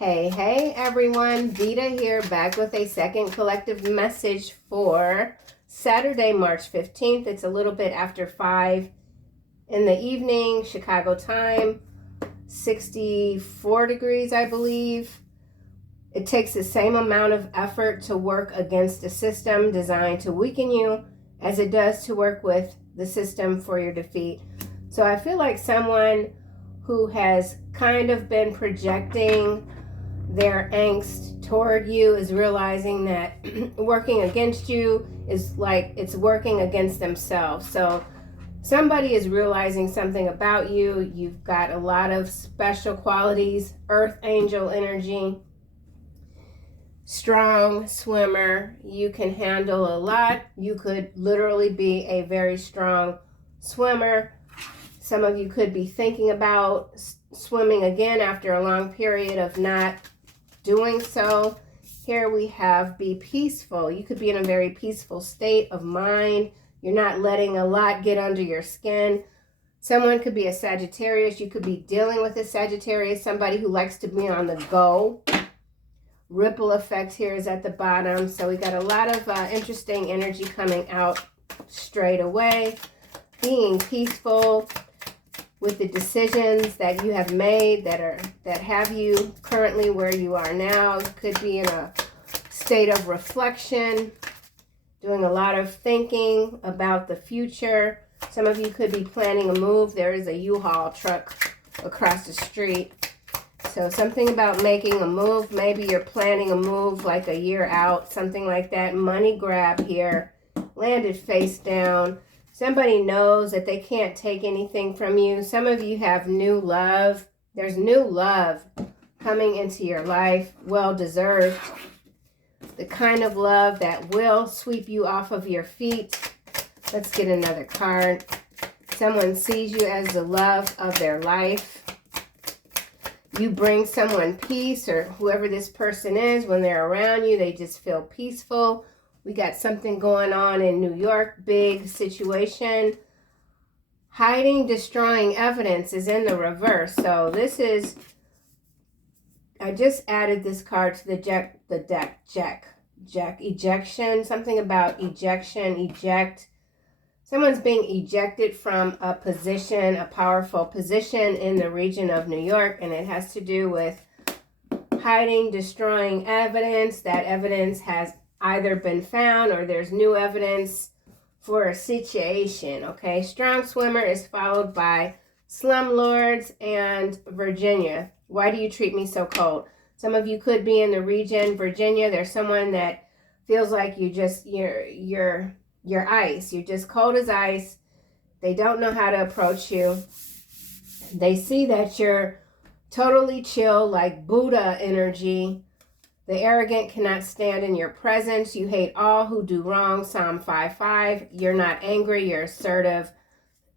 Hey everyone, Veda here, back with a second collective message for Saturday, March 15th. It's a little bit after 5 in the evening, Chicago time, 64 degrees, I believe. It takes the same amount of effort to work against a system designed to weaken you as it does to work with the system for your defeat. So I feel like someone who has kind of been projecting their angst toward you is realizing that working against you is like it's working against themselves. So somebody is realizing something about you. You've got a lot of special qualities, earth angel energy, strong swimmer. You can handle a lot. You could literally be a very strong swimmer. Some of you could be thinking about swimming again after a long period of not doing so. Here we have be peaceful. You could be in a very peaceful state of mind. You're not letting a lot get under your skin. Someone could be a Sagittarius. You could be dealing with a Sagittarius, somebody who likes to be on the go. Ripple effect here is at the bottom. So we got a lot of interesting energy coming out straight away. Being peaceful with the decisions that you have made that have you currently where you are now. You could be in a state of reflection, doing a lot of thinking about the future. Some of you could be planning a move. There is a U-Haul truck across the street. So something about making a move. Maybe you're planning a move like a year out, something like that. Money grab here, landed face down. Somebody knows that they can't take anything from you. Some of you have new love. There's new love coming into your life, well-deserved. The kind of love that will sweep you off of your feet. Let's get another card. Someone sees you as the love of their life. You bring someone peace, or whoever this person is, when they're around you, they just feel peaceful. We got something going on in New York, big situation. Hiding, destroying evidence is in the reverse. So this is, I just added this card to the deck, ejection, something about ejection, eject. Someone's being ejected from a position, a powerful position in the region of New York, and it has to do with hiding, destroying evidence. That evidence has either been found or there's new evidence for a situation, okay? Strong swimmer is followed by slumlords and Virginia. Why do you treat me so cold? Some of you could be in the region, Virginia. There's someone that feels like you're ice. You're just cold as ice. They don't know how to approach you. They see that you're totally chill, like Buddha energy. The arrogant cannot stand in your presence. You hate all who do wrong. Psalm 5:5. You're not angry. You're assertive.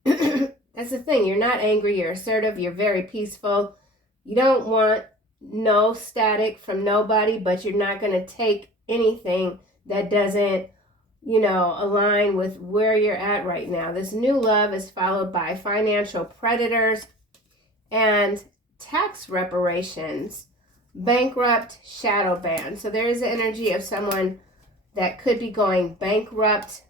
That's the thing. You're not angry. You're assertive. You're very peaceful. You don't want no static from nobody, but you're not going to take anything that doesn't, align with where you're at right now. This new love is followed by financial predators and tax reparations. Bankrupt, shadow ban. So there is the energy of someone that could be going bankrupt.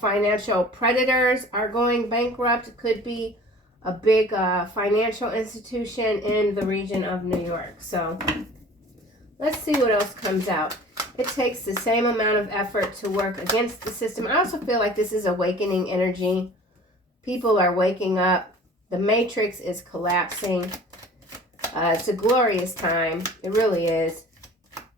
Financial predators are going bankrupt. It could be a big financial institution in the region of New York. So let's see what else comes out. It takes the same amount of effort to work against the system. I also feel like this is awakening energy. People are waking up. The matrix is collapsing. It's a glorious time. It really is.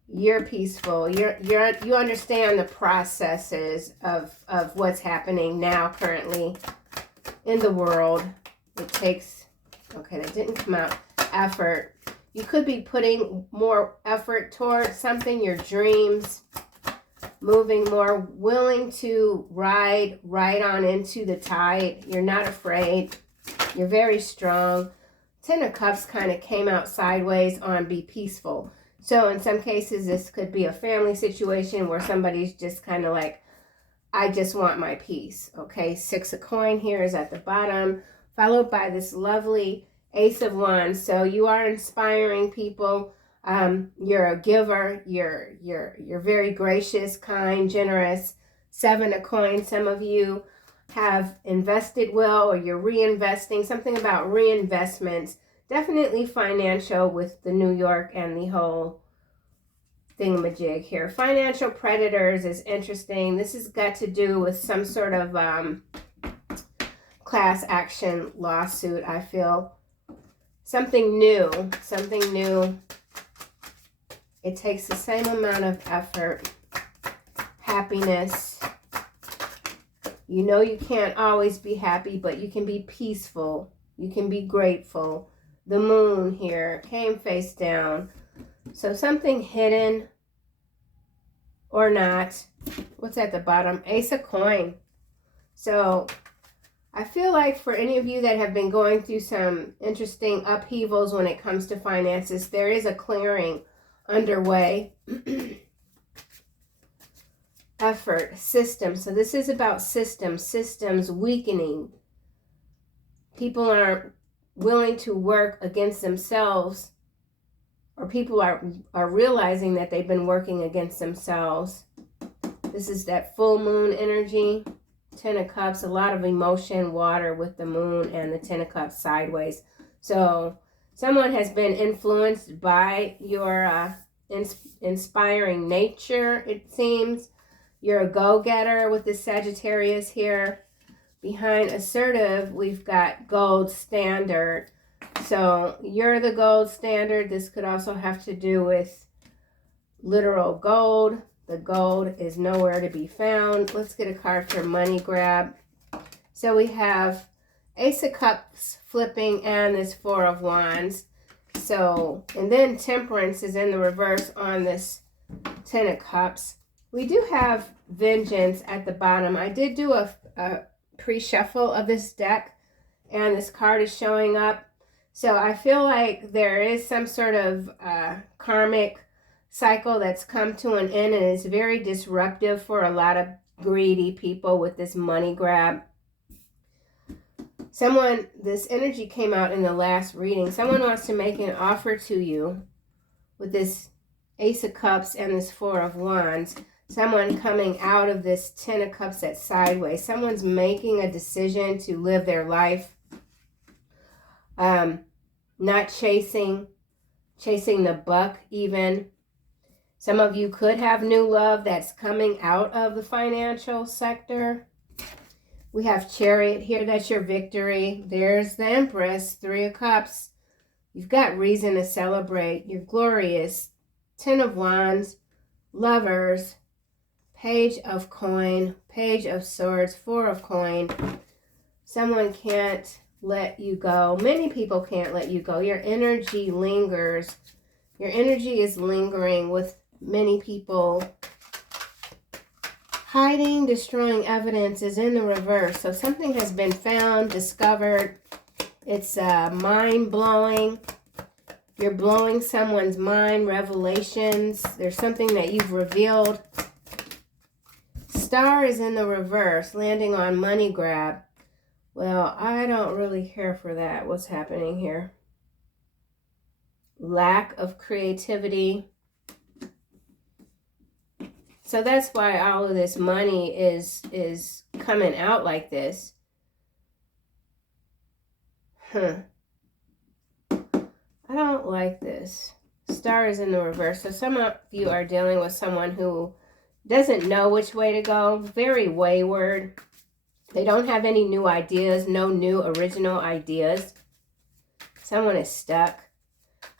You're peaceful. You understand the processes of what's happening now currently in the world. It takes, okay, that didn't come out, effort. You could be putting more effort towards something, your dreams, moving more, willing to ride on into the tide. You're not afraid. You're very strong. Ten of Cups kind of came out sideways on be peaceful. So in some cases, this could be a family situation where somebody's just kind of like, I just want my peace. Okay, 6 of Coins here is at the bottom, followed by this lovely Ace of Wands. So you are inspiring people. You're a giver. You're very gracious, kind, generous. 7 of coins. Some of you have invested well, or you're reinvesting. Something about reinvestments. Definitely financial with the New York and the whole thingamajig here. Financial predators is interesting. This has got to do with some sort of class action lawsuit, I feel. Something new. Something new. It takes the same amount of effort. Happiness. You know you can't always be happy, but you can be peaceful. You can be grateful. The moon here came face down. So something hidden or not. What's at the bottom? Ace of coin. So I feel like for any of you that have been going through some interesting upheavals when it comes to finances, there is a clearing underway. Effort, system. So this is about systems weakening. People aren't willing to work against themselves, or people are realizing that they've been working against themselves. This is that full moon energy. 10 of Cups, a lot of emotion, water with the moon and the 10 of Cups sideways. So someone has been influenced by your inspiring nature, it seems. You're a go-getter with the Sagittarius here. Behind assertive, we've got gold standard. So you're the gold standard. This could also have to do with literal gold. The gold is nowhere to be found. Let's get a card for money grab. So we have Ace of Cups flipping and this 4 of Wands. So, and then Temperance is in the reverse on this 10 of Cups. We do have Vengeance at the bottom. I did do a pre-shuffle of this deck, and this card is showing up. So I feel like there is some sort of karmic cycle that's come to an end, and it's very disruptive for a lot of greedy people with this money grab. This energy came out in the last reading. Someone wants to make an offer to you with this Ace of Cups and this 4 of Wands. Someone coming out of this 10 of Cups that's sideways. Someone's making a decision to live their life. Not chasing the buck even. Some of you could have new love that's coming out of the financial sector. We have Chariot here. That's your victory. There's the Empress, 3 of Cups. You've got reason to celebrate. You're glorious. 10 of Wands, Lovers, Page of Coin, Page of Swords, 4 of Coin. Someone can't let you go. Many people can't let you go. Your energy lingers. Your energy is lingering with many people. Hiding, destroying evidence is in the reverse. So something has been found, discovered. It's mind-blowing. You're blowing someone's mind, revelations. There's something that you've revealed. Star is in the reverse, landing on money grab. Well, I don't really care for that. What's happening here? Lack of creativity. So that's why all of this money is coming out like this. I don't like this. Star is in the reverse. So some of you are dealing with someone who doesn't know which way to go. Very wayward. They don't have any new ideas. No new original ideas. Someone is stuck.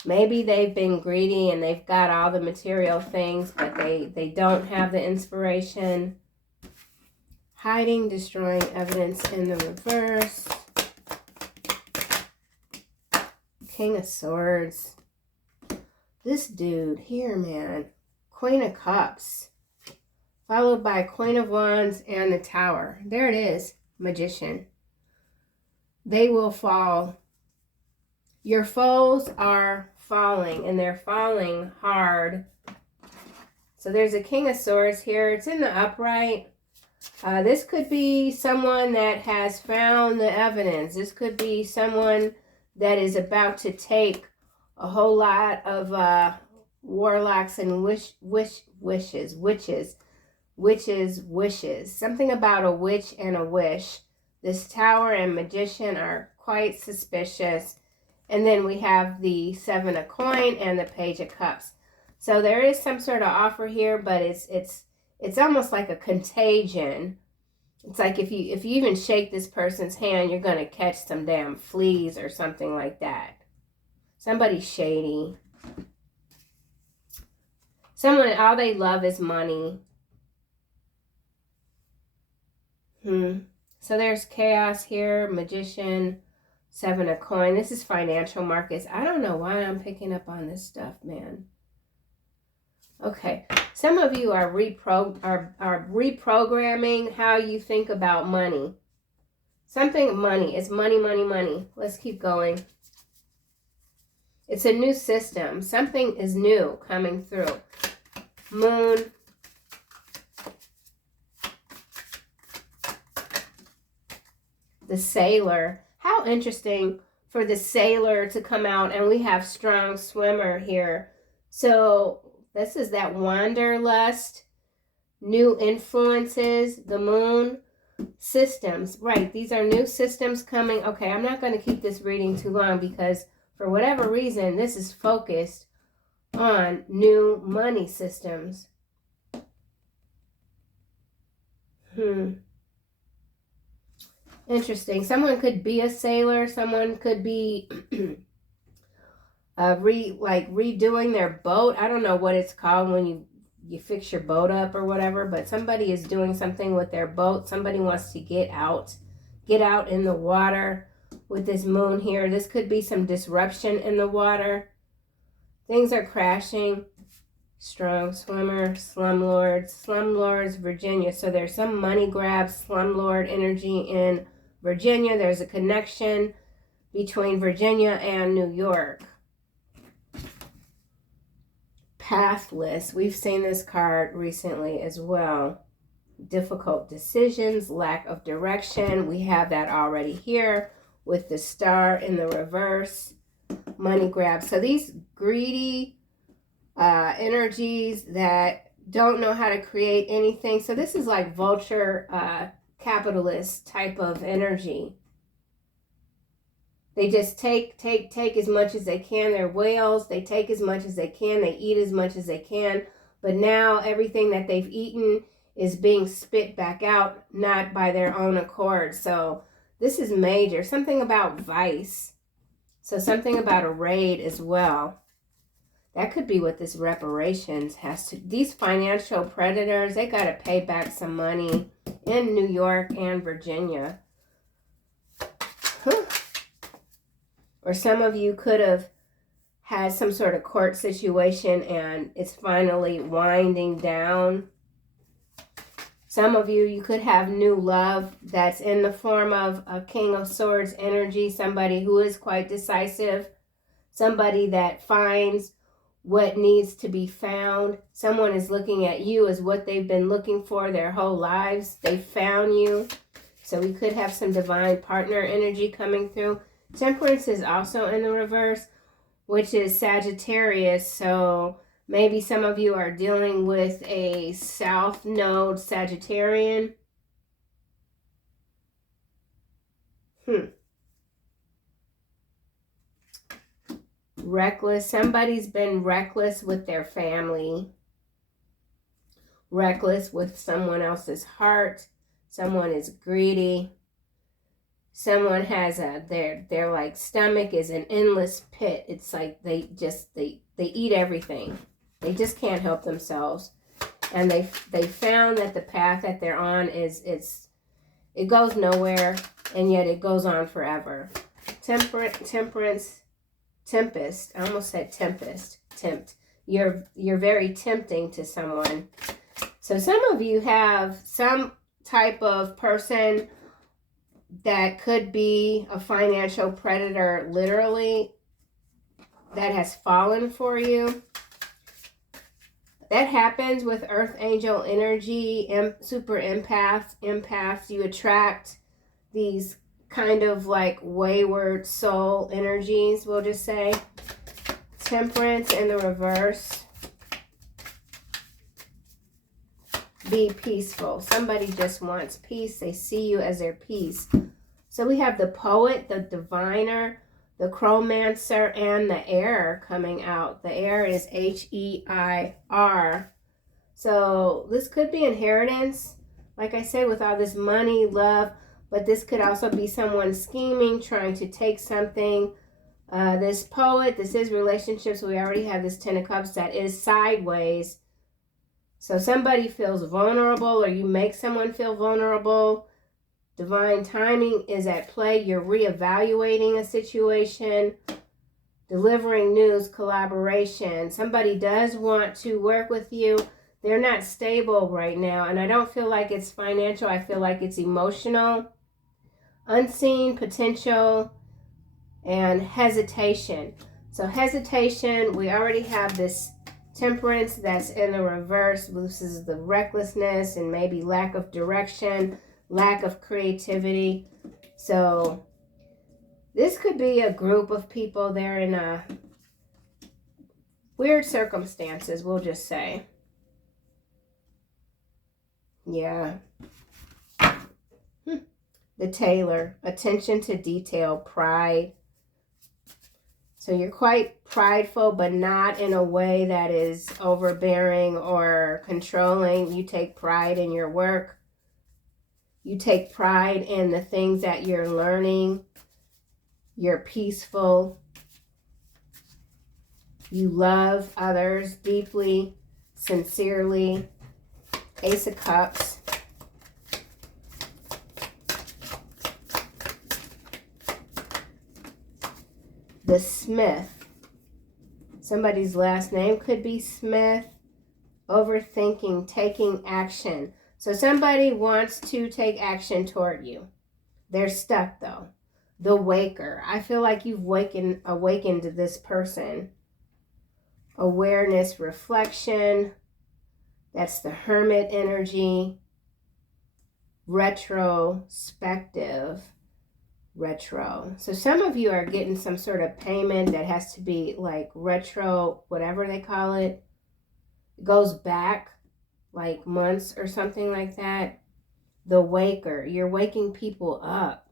Maybe they've been greedy and they've got all the material things, but they don't have the inspiration. Hiding, destroying evidence in the reverse. King of Swords. This dude here, man. Queen of Cups. Followed by Queen of Wands and the Tower. There it is. Magician. They will fall. Your foes are falling, and they're falling hard. So there's a King of Swords here. It's in the upright. This could be someone that has found the evidence. This could be someone that is about to take a whole lot of warlocks and wishes. Something about a witch and a wish. This Tower and Magician are quite suspicious. And then we have the 7 of coin and the Page of Cups. So there is some sort of offer here, but it's almost like a contagion. It's like if you even shake this person's hand, you're going to catch some damn fleas or something like that. Somebody shady. Someone, all they love is money. So there's chaos here, Magician, 7 of coin. This is financial markets. I don't know why I'm picking up on this stuff, man. Okay, some of you are reprogramming how you think about money. Something money. It's money, money, money. Let's keep going. It's a new system. Something is new coming through. Moon. The Sailor. How interesting for the Sailor to come out, and we have strong swimmer here. So this is that wanderlust, new influences, the Moon, systems. Right, these are new systems coming. Okay, I'm not going to keep this reading too long because for whatever reason, this is focused on new money systems. Interesting. Someone could be a sailor. Someone could be redoing their boat. I don't know what it's called when you fix your boat up or whatever, but somebody is doing something with their boat. Somebody wants to get out in the water with this moon here. This could be some disruption in the water. Things are crashing. Strong swimmer, slumlords, Virginia. So there's some money grab, slumlord energy in Virginia. There's a connection between Virginia and New York. Pathless. We've seen this card recently as well. Difficult decisions, lack of direction. We have that already here with the Star in the reverse. Money grab. So these greedy energies that don't know how to create anything. So this is like vulture capitalist type of energy. They just take as much as they can. They're whales. They take as much as they can. They eat as much as they can. But now everything that they've eaten is being spit back out, not by their own accord. So this is major. Something about vice. So something about a raid as well. That could be what this reparations has to. These financial predators, they got to pay back some money in New York and Virginia. Or some of you could have had some sort of court situation and it's finally winding down. Some of you could have new love that's in the form of a King of Swords energy. Somebody who is quite decisive. Somebody that finds what needs to be found. Someone is looking at you as what they've been looking for their whole lives. They found you. So we could have some divine partner energy coming through. Temperance is also in the reverse, which is Sagittarius. So maybe some of you are dealing with a South Node Sagittarian. Reckless. Somebody's been reckless with their family. Reckless with someone else's heart. Someone is greedy. Someone has their like stomach is an endless pit. It's like they eat everything. They just can't help themselves. And they found that the path that they're on it goes nowhere, and yet it goes on forever. Temperance. Tempest. I almost said tempest. Tempt. You're very tempting to someone. So some of you have some type of person that could be a financial predator, literally, that has fallen for you. That happens with Earth Angel energy, super empaths. You attract these kind of like wayward soul energies, we'll just say. Temperance in the reverse. be peaceful. Somebody just wants peace. They see you as their peace. So we have the poet, the diviner, the chromancer, and the heir coming out. The heir is H-E-I-R. So this could be inheritance, like I said, with all this money, love, but this could also be someone scheming, trying to take something. This poet, this is relationships. We already have this Ten of Cups that is sideways. So somebody feels vulnerable, or you make someone feel vulnerable. Divine timing is at play. You're reevaluating a situation, delivering news, collaboration. Somebody does want to work with you. They're not stable right now, and I don't feel like it's financial. I feel like it's emotional, unseen potential, and hesitation. So hesitation, we already have this Temperance that's in the reverse. This is the recklessness and maybe lack of direction, lack of creativity. So this could be a group of people. They're in weird circumstances, we'll just say. Yeah. The tailor, attention to detail, pride. So you're quite prideful, but not in a way that is overbearing or controlling. You take pride in your work. You take pride in the things that you're learning. You're peaceful. You love others deeply, sincerely. Ace of Cups. The Smith. Somebody's last name could be Smith. Overthinking, taking action. So somebody wants to take action toward you. They're stuck though. The Waker. I feel like you've awakened this person. Awareness, reflection. That's the Hermit energy. Retrospective. Retro. So some of you are getting some sort of payment that has to be like retro, whatever they call it. It goes back like months or something like that. The Waker. You're waking people up.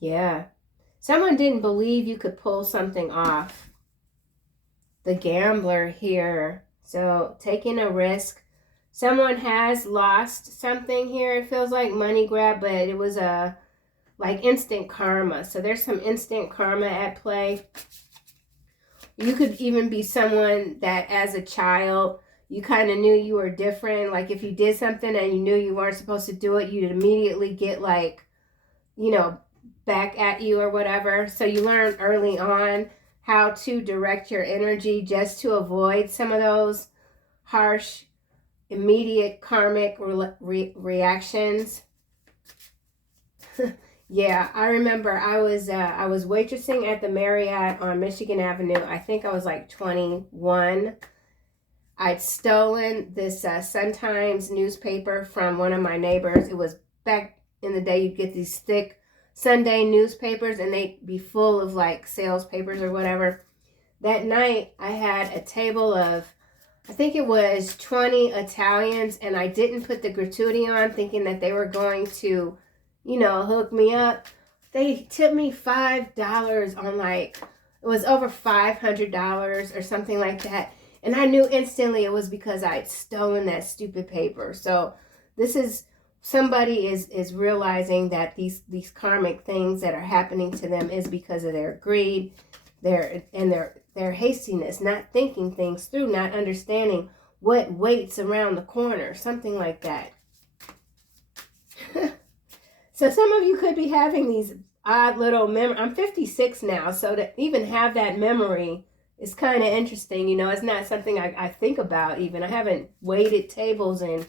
Yeah. Someone didn't believe you could pull something off. The Gambler here. So taking a risk. Someone has lost something here. It feels like money grab, but it was like instant karma. So there's some instant karma at play. You could even be someone that as a child, you kind of knew you were different. Like if you did something and you knew you weren't supposed to do it, you'd immediately get like, you know, back at you or whatever. So you learn early on how to direct your energy just to avoid some of those harsh, immediate karmic reactions. Yeah, I remember I was waitressing at the Marriott on Michigan Avenue. I think I was like 21. I'd stolen this Sun-Times newspaper from one of my neighbors. It was back in the day, you'd get these thick Sunday newspapers and they'd be full of like sales papers or whatever. That night I had a table of, I think it was 20 Italians, and I didn't put the gratuity on thinking that they were going to, you know, hook me up. They tipped me $5 on like, it was over $500 or something like that. And I knew instantly it was because I had stolen that stupid paper. So this is, somebody is realizing that these karmic things that are happening to them is because of their greed, their hastiness, not thinking things through, not understanding what waits around the corner, something like that. So some of you could be having these odd little memories. I'm 56 now, so to even have that memory is kind of interesting. You know, it's not something I think about even. I haven't waited tables in,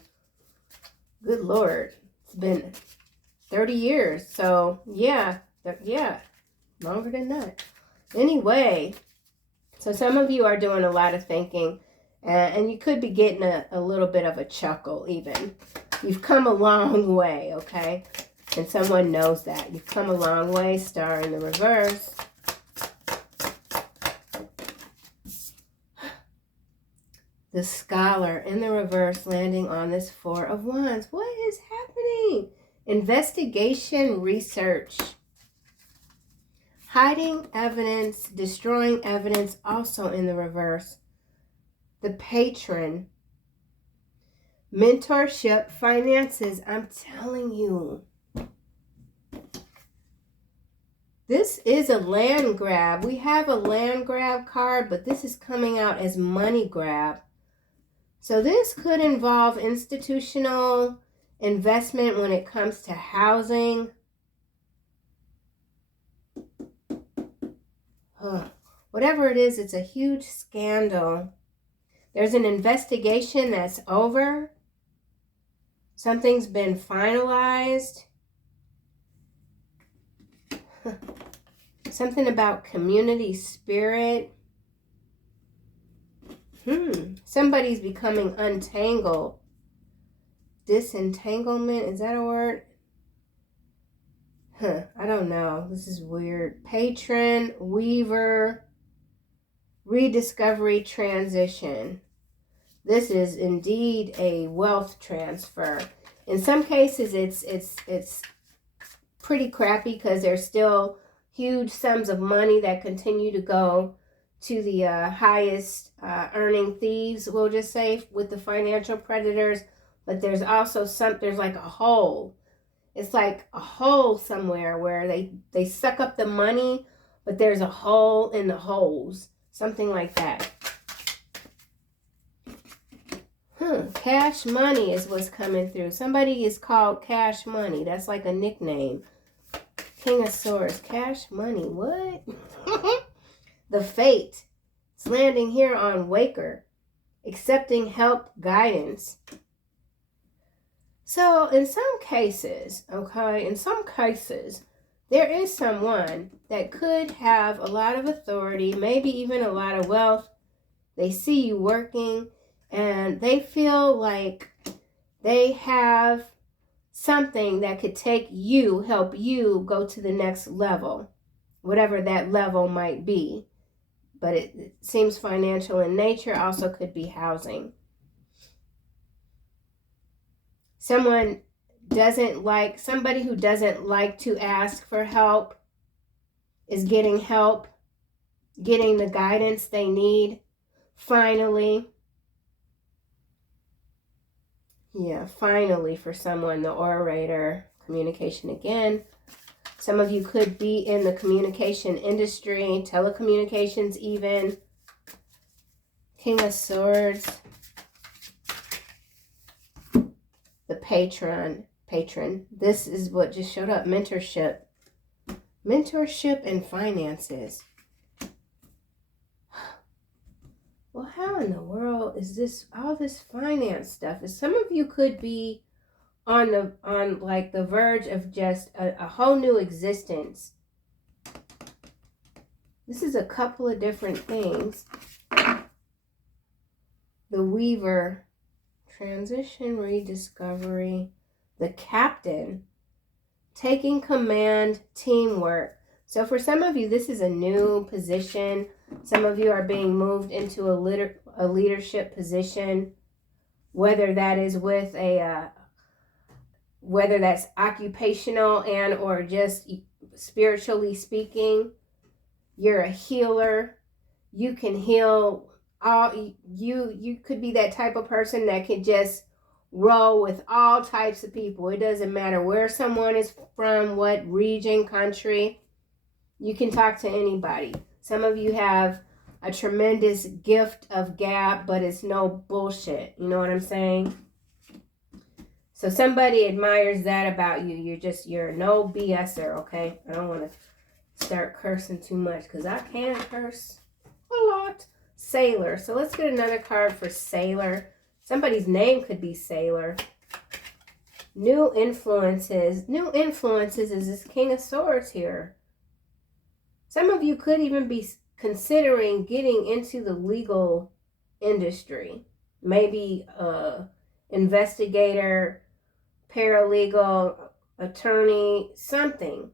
good Lord, it's been 30 years. So yeah, longer than that. Anyway, so some of you are doing a lot of thinking, and you could be getting a little bit of a chuckle even. You've come a long way, okay? And someone knows that. You've come a long way. Star in the reverse. The Scholar in the reverse, landing on this Four of Wands. What is happening? Investigation, research. Hiding evidence, destroying evidence, also in the reverse. The Patron. Mentorship, finances. I'm telling you. This is a land grab. We have a land grab card, but this is coming out as money grab. So this could involve institutional investment when it comes to housing. Whatever it is, it's a huge scandal. There's an investigation that's over. Something's been finalized. Something about community spirit. Somebody's becoming untangled. Disentanglement, is that a word? I don't know. This is weird. Patron, weaver, rediscovery, transition. This is indeed a wealth transfer. In some cases, it's pretty crappy because there's still huge sums of money that continue to go to the highest earning thieves, we'll just say, with the financial predators. But there's also there's like a hole. It's like a hole somewhere where they suck up the money, but there's a hole in the holes. Something like that. Cash money is what's coming through. Somebody is called Cash Money. That's like a nickname. King of Swords. Cash money. What? The Fate. It's landing here on Waker. Accepting help, guidance. So in some cases, there is someone that could have a lot of authority, maybe even a lot of wealth. They see you working and they feel like they have something that could help you go to the next level, whatever that level might be. But it seems financial in nature, also could be housing. Somebody who doesn't like to ask for help is getting help, getting the guidance they need, finally. Yeah, finally for someone, the orator, communication again. Some of you could be in the communication industry, telecommunications even. King of Swords. The Patron. This is what just showed up. Mentorship. Mentorship and finances. Well, how in the world is this, all this finance stuff? Is some of you could be on like the verge of just a whole new existence. This is a couple of different things. The Weaver. Transition, rediscovery. The Captain. Taking command, teamwork. So for some of you, this is a new position. Some of you are being moved into a leadership position, whether that is with whether that's occupational and or just spiritually speaking. You're a healer. You can heal you could be that type of person that can just roll with all types of people. It doesn't matter where someone is from, what region, country. You can talk to anybody. Some of you have a tremendous gift of gab, but it's no bullshit. You know what I'm saying? So somebody admires that about you. You're no BSer, okay? I don't want to start cursing too much because I can curse a lot. Sailor. So let's get another card for Sailor. Somebody's name could be Sailor. New influences. New influences is this King of Swords here. Some of you could even be considering getting into the legal industry. Maybe investigator, paralegal, attorney, something.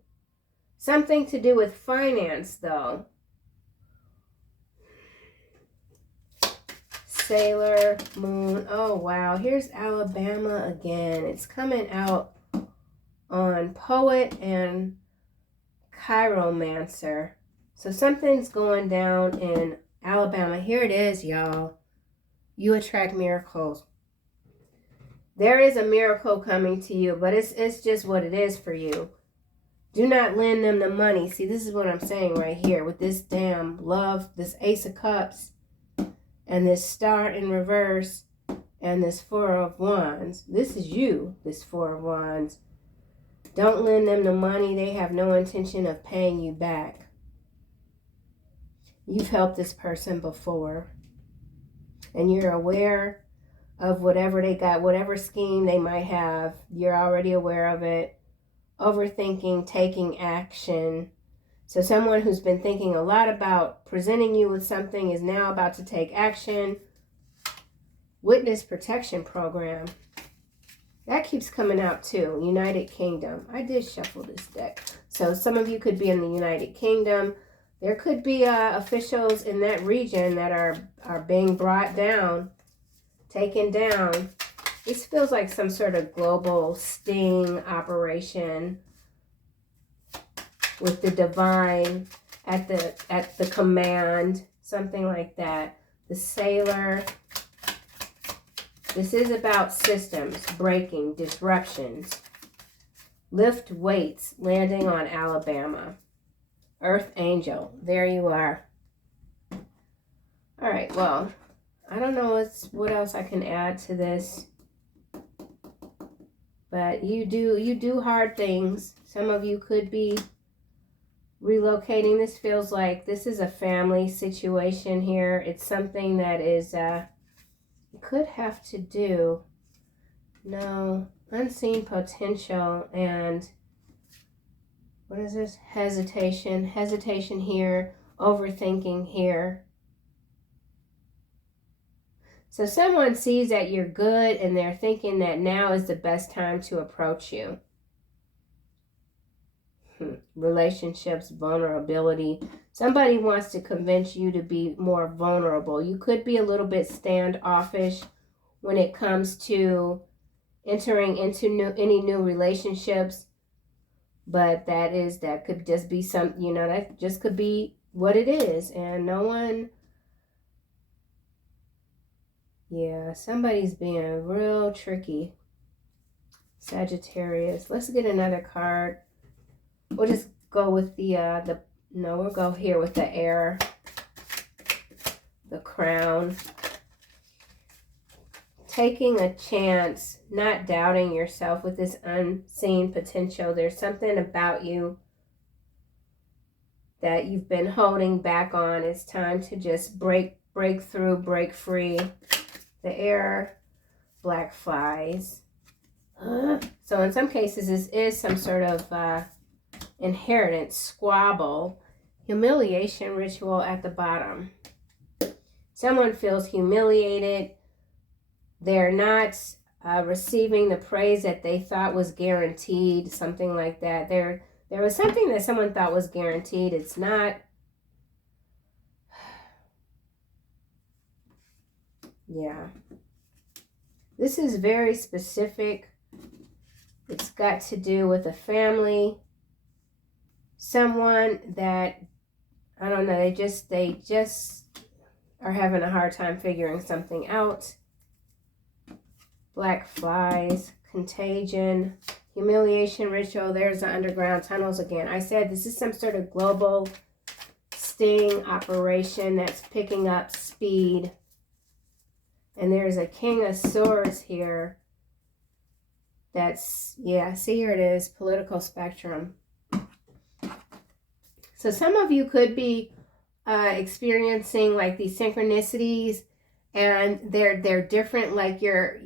Something to do with finance, though. Sailor Moon. Oh, wow. Here's Alabama again. It's coming out on Poet and Chiromancer. So something's going down in Alabama. Here it is, y'all. You attract miracles. There is a miracle coming to you, but it's just what it is for you. Do not lend them the money. See, this is what I'm saying right here with this damn love, this Ace of Cups, and this Star in reverse, and this Four of Wands. This is you, this Four of Wands. Don't lend them the money. They have no intention of paying you back. You've helped this person before, and you're aware of whatever they got, whatever scheme they might have. You're already aware of it. Overthinking, taking action. So someone who's been thinking a lot about presenting you with something is now about to take action. Witness protection program. That keeps coming out too. United Kingdom. I did shuffle this deck. So some of you could be in the United Kingdom. There could be officials in that region that are being brought down, taken down. This feels like some sort of global sting operation with the divine at the command, something like that. The Sailor. This is about systems, breaking, disruptions. Lift weights, landing on Alabama. Archangel, there you are. All right, well, I don't know what else I can add to this. But you do hard things. Some of you could be relocating. This feels like this is a family situation here. It's something that is you could have to do. No, unseen potential and what is this? Hesitation. Hesitation here. Overthinking here. So someone sees that you're good and they're thinking that now is the best time to approach you. Relationships, vulnerability. Somebody wants to convince you to be more vulnerable. You could be a little bit standoffish when it comes to entering into any new relationships. But that could just be that just could be what it is. And no one, yeah, somebody's being real tricky. Sagittarius. Let's get another card. We'll just go with we'll go here with the air. The Crown. Taking a chance, not doubting yourself with this unseen potential. There's something about you that you've been holding back on. It's time to just break through, break free. The air, black flies. So in some cases, this is some sort of inheritance, squabble, humiliation ritual at the bottom. Someone feels humiliated. They're not receiving the praise that they thought was guaranteed, something like that. There was something that someone thought was guaranteed. It's not. Yeah. This is very specific. It's got to do with a family. Someone that, I don't know, they just are having a hard time figuring something out. Black flies, contagion, humiliation ritual. There's the underground tunnels again. I said this is some sort of global sting operation that's picking up speed. And there's a King of Swords here. That's, yeah, see, here it is, political spectrum. So some of you could be experiencing like these synchronicities, and they're different. Like your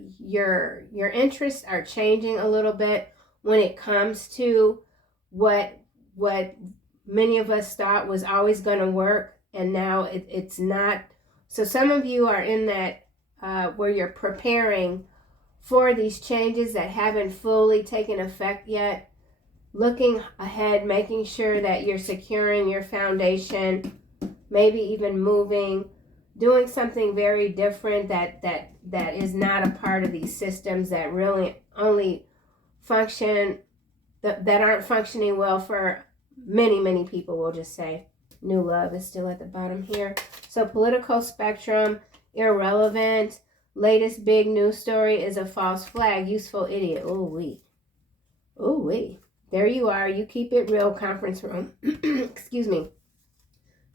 interests are changing a little bit when it comes to what many of us thought was always going to work, and now it's not. So some of you are in that where you're preparing for these changes that haven't fully taken effect yet. Looking ahead, making sure that you're securing your foundation, maybe even moving doing something very different that is not a part of these systems that really only function, that aren't functioning well for many people, we'll just say. New love is still at the bottom here. So political spectrum, irrelevant. Latest big news story is a false flag, useful idiot. Ooh-wee. Ooh-wee. There you are. You keep it real, conference room. Excuse me.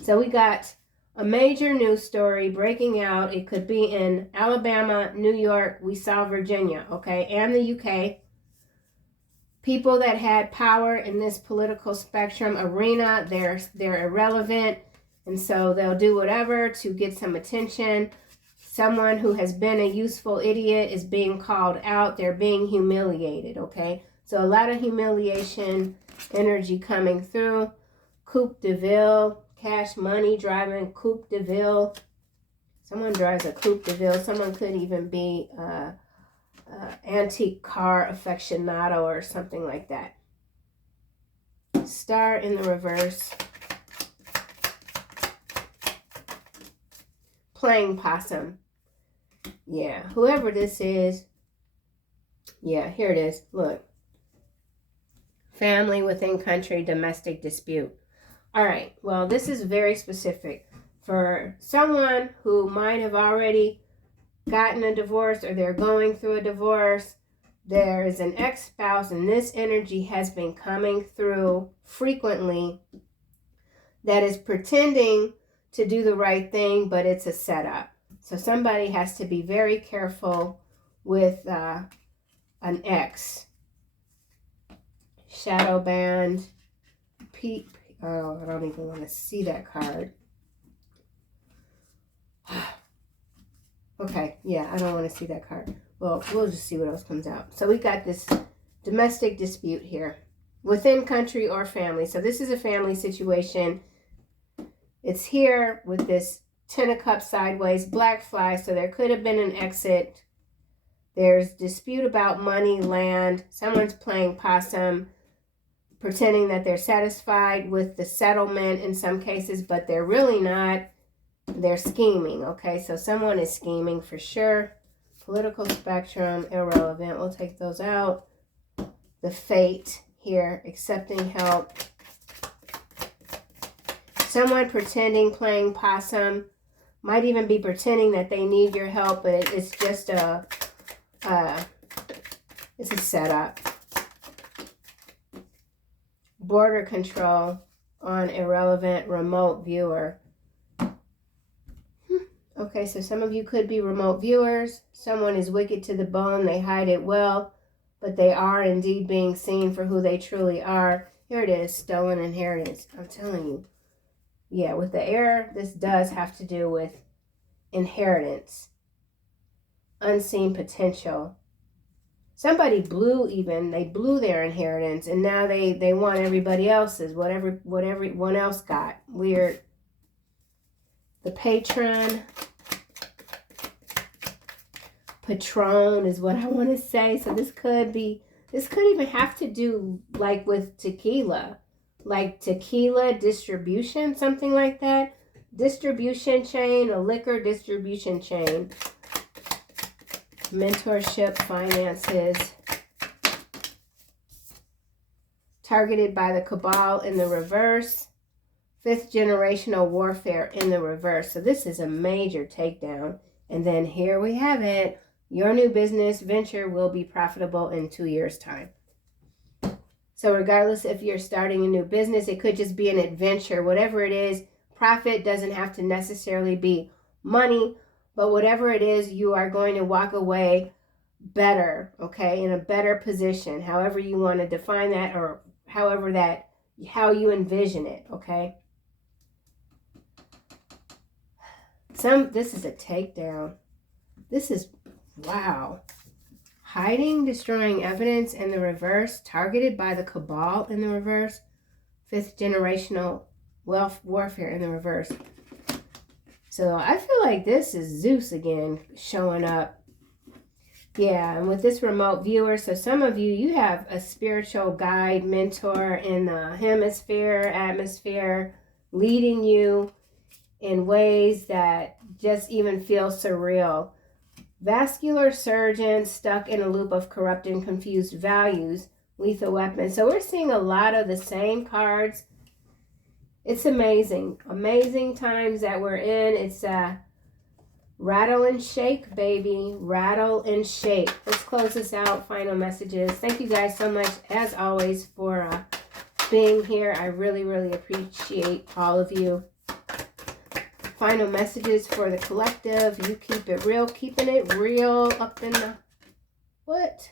So we got a major news story breaking out. It could be in Alabama, New York. We saw Virginia, okay, and the UK. People that had power in this political spectrum arena, they're irrelevant, and so they'll do whatever to get some attention. Someone who has been a useful idiot is being called out. They're being humiliated, okay? So a lot of humiliation energy coming through. Coupe de Ville, cash money driving Coupe de Ville. Someone drives a Coupe de Ville. Someone could even be antique car aficionado or something like that. Star in the reverse. Playing possum. Yeah, whoever this is. Yeah, here it is. Look. Family within country, domestic dispute. All right, well, this is very specific. For someone who might have already gotten a divorce or they're going through a divorce, there is an ex-spouse, and this energy has been coming through frequently that is pretending to do the right thing, but it's a setup. So somebody has to be very careful with an ex. Shadow band. Oh, I don't even want to see that card. Okay, yeah, I don't want to see that card. Well, we'll just see what else comes out. So we got this domestic dispute here. Within country or family. So this is a family situation. It's here with this Ten of Cups sideways, black fly. So there could have been an exit. There's dispute about money, land. Someone's playing possum, pretending that they're satisfied with the settlement in some cases, but they're really not. They're scheming, okay? So someone is scheming for sure. Political spectrum, irrelevant. We'll take those out. The fate here, accepting help. Someone pretending, playing possum. Might even be pretending that they need your help, but it's just it's a setup. Border control on irrelevant, remote viewer. Okay, so some of you could be remote viewers. Someone is wicked to the bone. They hide it well, but they are indeed being seen for who they truly are. Here it is, stolen inheritance. I'm telling you. Yeah, with the air, this does have to do with inheritance. Unseen potential. Somebody they blew their inheritance, and now they want everybody else's, what everyone else got. Weird. The patron. Patron is what I want to say. So this could even have to do like with tequila. Like tequila distribution, something like that. Distribution chain, a liquor distribution chain. Mentorship, finances. Targeted by the cabal in the reverse. Fifth generational warfare in the reverse. So this is a major takedown. And then here we have it. Your new business venture will be profitable in 2 years' time. So regardless if you're starting a new business, it could just be an adventure. Whatever it is, profit doesn't have to necessarily be money. But whatever it is, you are going to walk away better, okay? In a better position. However you want to define that, or how you envision it, okay? This is a takedown. This is, wow. Hiding, destroying evidence in the reverse, targeted by the cabal in the reverse, fifth generational wealth warfare in the reverse. So I feel like this is Zeus again showing up. Yeah, and with this remote viewer, so some of you have a spiritual guide, mentor in the atmosphere, leading you in ways that just even feel surreal. Vascular surgeon stuck in a loop of corrupt and confused values. Lethal weapon. So we're seeing a lot of the same cards. It's amazing. Amazing times that we're in. It's rattle and shake, baby. Rattle and shake. Let's close this out. Final messages. Thank you guys so much, as always, for being here. I really, really appreciate all of you. Final messages for the collective. You keep it real. Keeping it real up in the... What?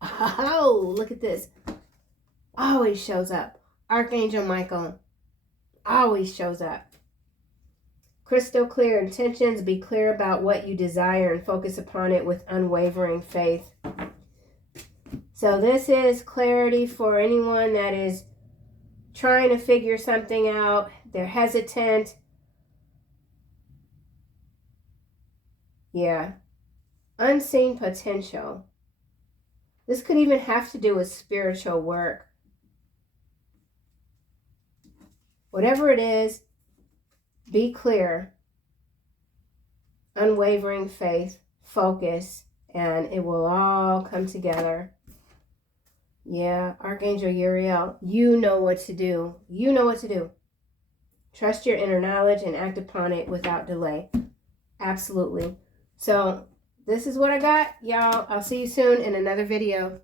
Oh, look at this. Always shows up. Archangel Michael. Always shows up. Crystal clear intentions. Be clear about what you desire and focus upon it with unwavering faith. So this is clarity for anyone that is trying to figure something out. They're hesitant. Yeah. Unseen potential. This could even have to do with spiritual work. Whatever it is, be clear, unwavering faith, focus, and it will all come together. Yeah, Archangel Uriel, you know what to do. You know what to do. Trust your inner knowledge and act upon it without delay. Absolutely. So this is what I got, y'all. I'll see you soon in another video.